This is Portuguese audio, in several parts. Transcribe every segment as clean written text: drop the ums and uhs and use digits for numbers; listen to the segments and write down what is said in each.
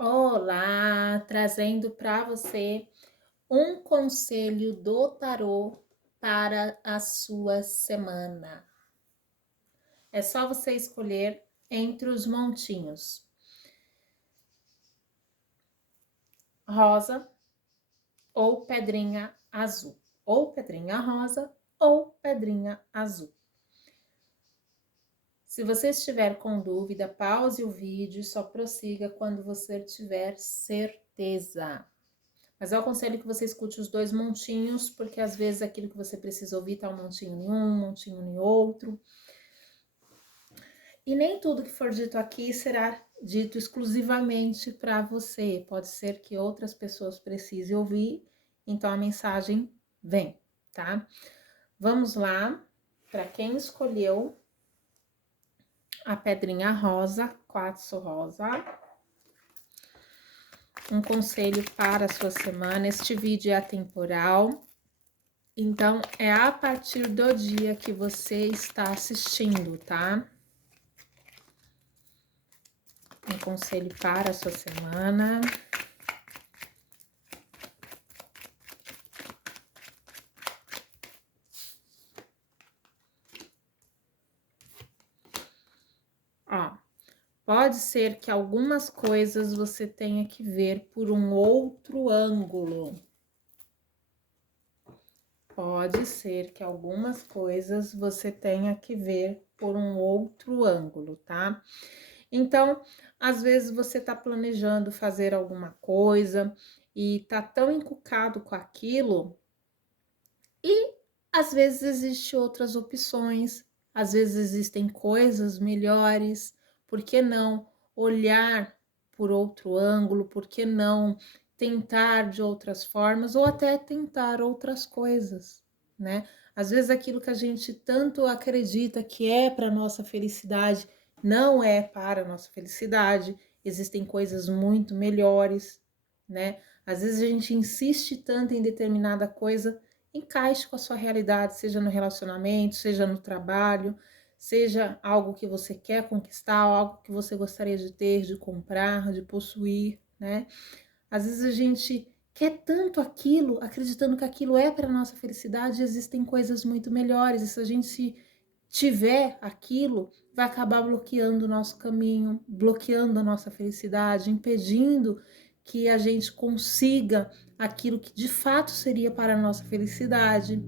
Olá, trazendo para você um conselho do tarô para a sua semana. É só você escolher entre os montinhos rosa ou pedrinha azul, ou pedrinha rosa ou pedrinha azul. Se você estiver com dúvida, pause o vídeo e só prossiga quando você tiver certeza. Mas eu aconselho que você escute os dois montinhos, porque às vezes aquilo que você precisa ouvir tá um montinho em um montinho em outro. E nem tudo que for dito aqui será dito exclusivamente para você. Pode ser que outras pessoas precisem ouvir, então a mensagem vem, tá? Vamos lá, para quem escolheu a pedrinha rosa, quartzo rosa. Um conselho para a sua semana. Este vídeo é atemporal. Então, é a partir do dia que você está assistindo, tá? Um conselho para a sua semana. Ó, pode ser que algumas coisas você tenha que ver por um outro ângulo. Pode ser que algumas coisas você tenha que ver por um outro ângulo, tá? Então, às vezes você tá planejando fazer alguma coisa e tá tão encucado com aquilo e às vezes existem outras opções, às vezes existem coisas melhores, por que não olhar por outro ângulo, por que não tentar de outras formas ou até tentar outras coisas, né? Às vezes aquilo que a gente tanto acredita que é para nossa felicidade não é para a nossa felicidade, existem coisas muito melhores, né? Às vezes a gente insiste tanto em determinada coisa, encaixe com a sua realidade, seja no relacionamento, seja no trabalho, seja algo que você quer conquistar, algo que você gostaria de ter, de comprar, de possuir, né? Às vezes a gente quer tanto aquilo, acreditando que aquilo é para nossa felicidade, existem coisas muito melhores, e se a gente tiver aquilo, vai acabar bloqueando o nosso caminho, bloqueando a nossa felicidade, impedindo que a gente consiga aquilo que de fato seria para a nossa felicidade.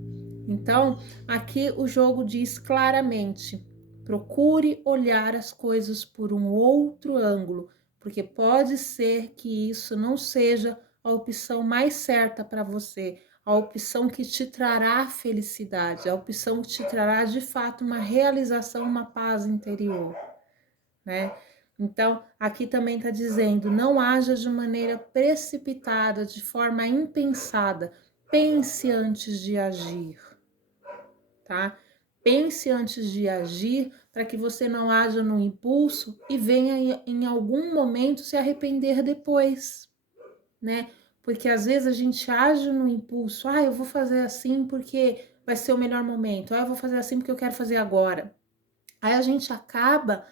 Então, aqui o jogo diz claramente: procure olhar as coisas por um outro ângulo, porque pode ser que isso não seja a opção mais certa para você, a opção que te trará felicidade, a opção que te trará de fato uma realização, uma paz interior, né? Então, aqui também está dizendo, não haja de maneira precipitada, de forma impensada, pense antes de agir, tá? Pense antes de agir para que você não haja no impulso e venha em algum momento se arrepender depois, né? Porque às vezes a gente age no impulso, eu vou fazer assim porque vai ser o melhor momento, eu vou fazer assim porque eu quero fazer agora. Aí a gente acaba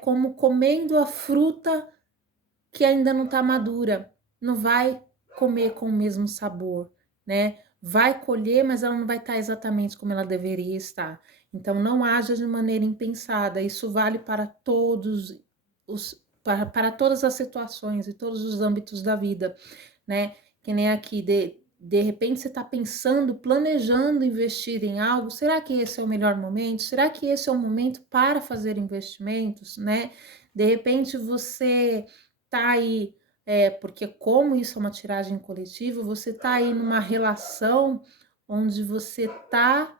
como comendo a fruta que ainda não está madura, não vai comer com o mesmo sabor, né? Vai colher, mas ela não vai estar exatamente como ela deveria estar. Então, não haja de maneira impensada. Isso vale para todos para todas as situações e todos os âmbitos da vida, né? Que nem aqui, de repente você está pensando, planejando investir em algo. Será que esse é o melhor momento? Será que esse é o momento para fazer investimentos, né? De repente você tá aí, porque como isso é uma tiragem coletiva, você tá aí numa relação onde você tá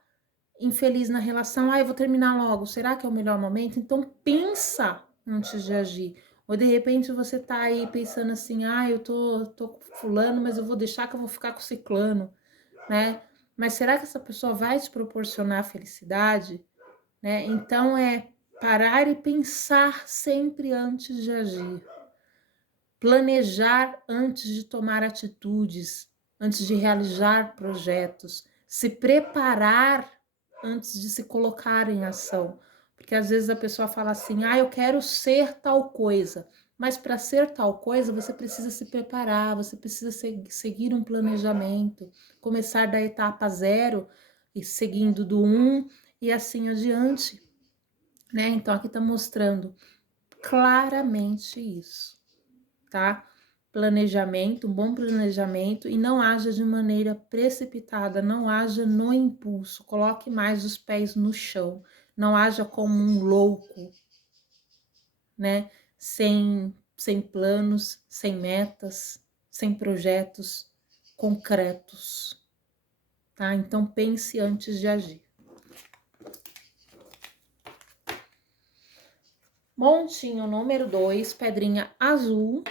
infeliz na relação, eu vou terminar logo, será que é o melhor momento? Então pensa antes de agir. Ou de repente você tá aí pensando assim, eu tô com fulano, mas eu vou deixar que eu vou ficar com ciclano, né? Mas será que essa pessoa vai te proporcionar felicidade, né? Então é parar e pensar sempre antes de agir. Planejar antes de tomar atitudes, antes de realizar projetos, se preparar antes de se colocar em ação. Porque às vezes a pessoa fala assim, eu quero ser tal coisa, Mas para ser tal coisa, você precisa se preparar, você precisa seguir um planejamento, começar da etapa 0 e seguindo do 1 e assim adiante, né? Então aqui tá mostrando claramente isso, tá? Planejamento, um bom planejamento, e não haja de maneira precipitada, não haja no impulso, coloque mais os pés no chão, não haja como um louco, né? Sem planos, sem metas, sem projetos concretos, tá? Então pense antes de agir. Montinho número 2, pedrinha azul.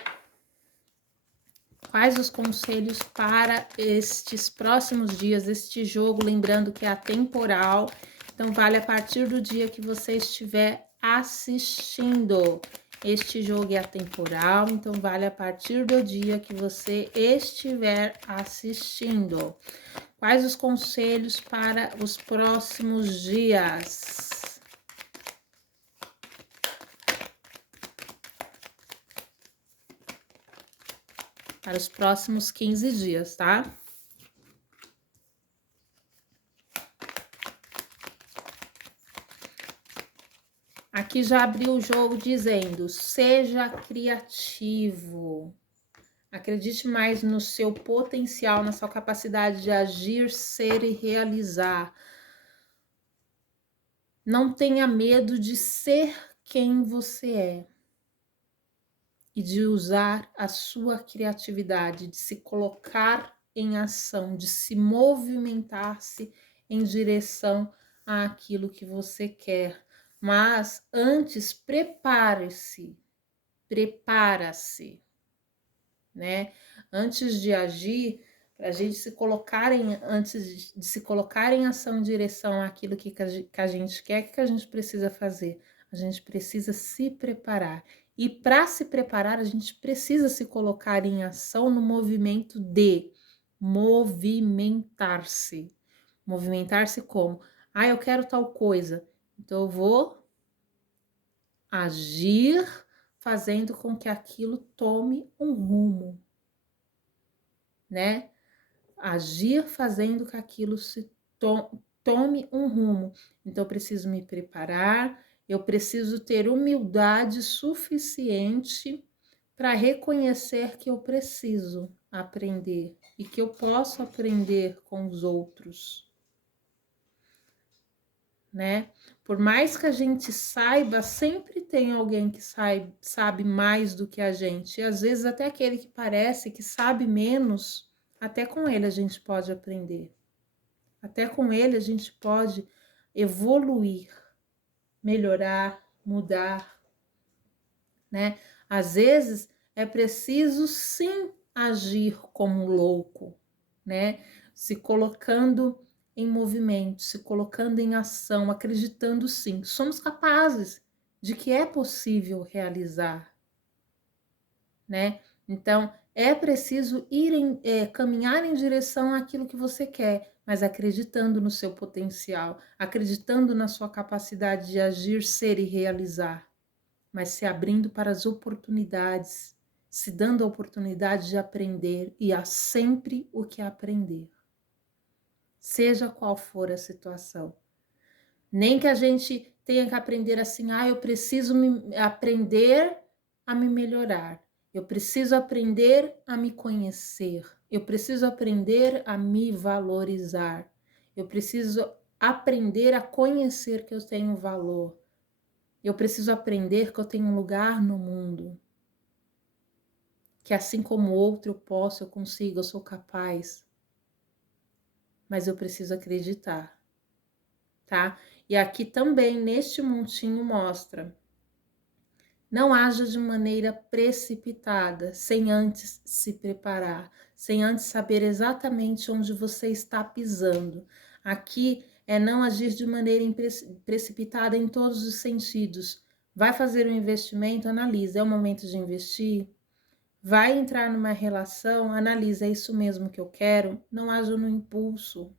Quais os conselhos para estes próximos dias, este jogo? Lembrando que é atemporal, então vale a partir do dia que você estiver assistindo. Este jogo é atemporal, então vale a partir do dia que você estiver assistindo. Quais os conselhos para os próximos dias? Para os próximos 15 dias, tá? Aqui já abriu o jogo dizendo, seja criativo. Acredite mais no seu potencial, na sua capacidade de agir, ser e realizar. Não tenha medo de ser quem você é. E de usar a sua criatividade, de se colocar em ação, de se movimentar-se em direção àquilo que você quer. Mas antes, prepare-se, né? Antes de agir, para a gente se colocar antes de se colocar em ação em direção àquilo que a gente quer, o que a gente precisa fazer? A gente precisa se preparar. E para se preparar, a gente precisa se colocar em ação no movimento de movimentar-se. Movimentar-se como? Ah, eu quero tal coisa. Então eu vou agir fazendo com que aquilo tome um rumo, né? Agir fazendo que aquilo se tome um rumo. Então, eu preciso me preparar, eu preciso ter humildade suficiente para reconhecer que eu preciso aprender e que eu posso aprender com os outros, né? Por mais que a gente saiba, sempre tem alguém que sabe mais do que a gente. E às vezes até aquele que parece que sabe menos, até com ele a gente pode aprender. Até com ele a gente pode evoluir, melhorar, mudar, né? Às vezes é preciso sim agir como louco, né? Se colocando em movimento, se colocando em ação, acreditando sim, somos capazes de que é possível realizar, né? Então, é preciso caminhar em direção àquilo que você quer, mas acreditando no seu potencial, acreditando na sua capacidade de agir, ser e realizar, mas se abrindo para as oportunidades, se dando a oportunidade de aprender, e há sempre o que aprender, seja qual for a situação. Nem que a gente tenha que aprender assim, eu preciso aprender a me melhorar, eu preciso aprender a me conhecer, eu preciso aprender a me valorizar, eu preciso aprender a conhecer que eu tenho valor, eu preciso aprender que eu tenho um lugar no mundo, que assim como o outro eu posso, eu consigo, eu sou capaz, mas eu preciso acreditar, tá? E aqui também, neste montinho, mostra: não haja de maneira precipitada, sem antes se preparar, sem antes saber exatamente onde você está pisando. Aqui é não agir de maneira precipitada em todos os sentidos. Vai fazer um investimento, analisa, é o momento de investir? Vai entrar numa relação, analisa, é isso mesmo que eu quero? Não haja no impulso.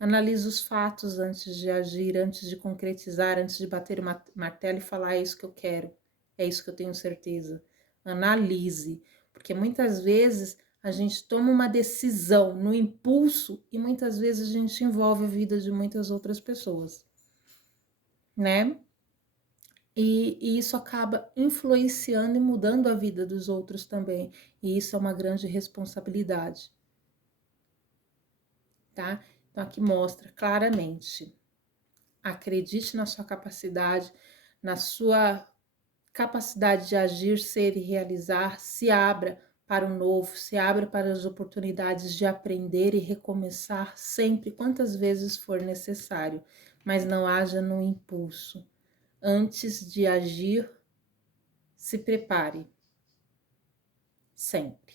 Analise os fatos antes de agir, antes de concretizar, antes de bater o martelo e falar, é isso que eu quero, É isso que eu tenho certeza. Analise, porque muitas vezes a gente toma uma decisão no impulso e muitas vezes a gente envolve a vida de muitas outras pessoas, né? E isso acaba influenciando e mudando a vida dos outros também. E isso é uma grande responsabilidade, tá? Então, aqui mostra claramente. Acredite na sua capacidade, na sua capacidade de agir, ser e realizar. Se abra para o novo, se abra para as oportunidades de aprender e recomeçar sempre, quantas vezes for necessário, mas não haja no impulso. Antes de agir, se prepare, sempre.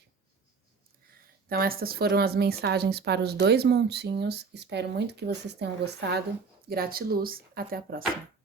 Então, estas foram as mensagens para os 2 montinhos. Espero muito que vocês tenham gostado. Gratiluz, até a próxima.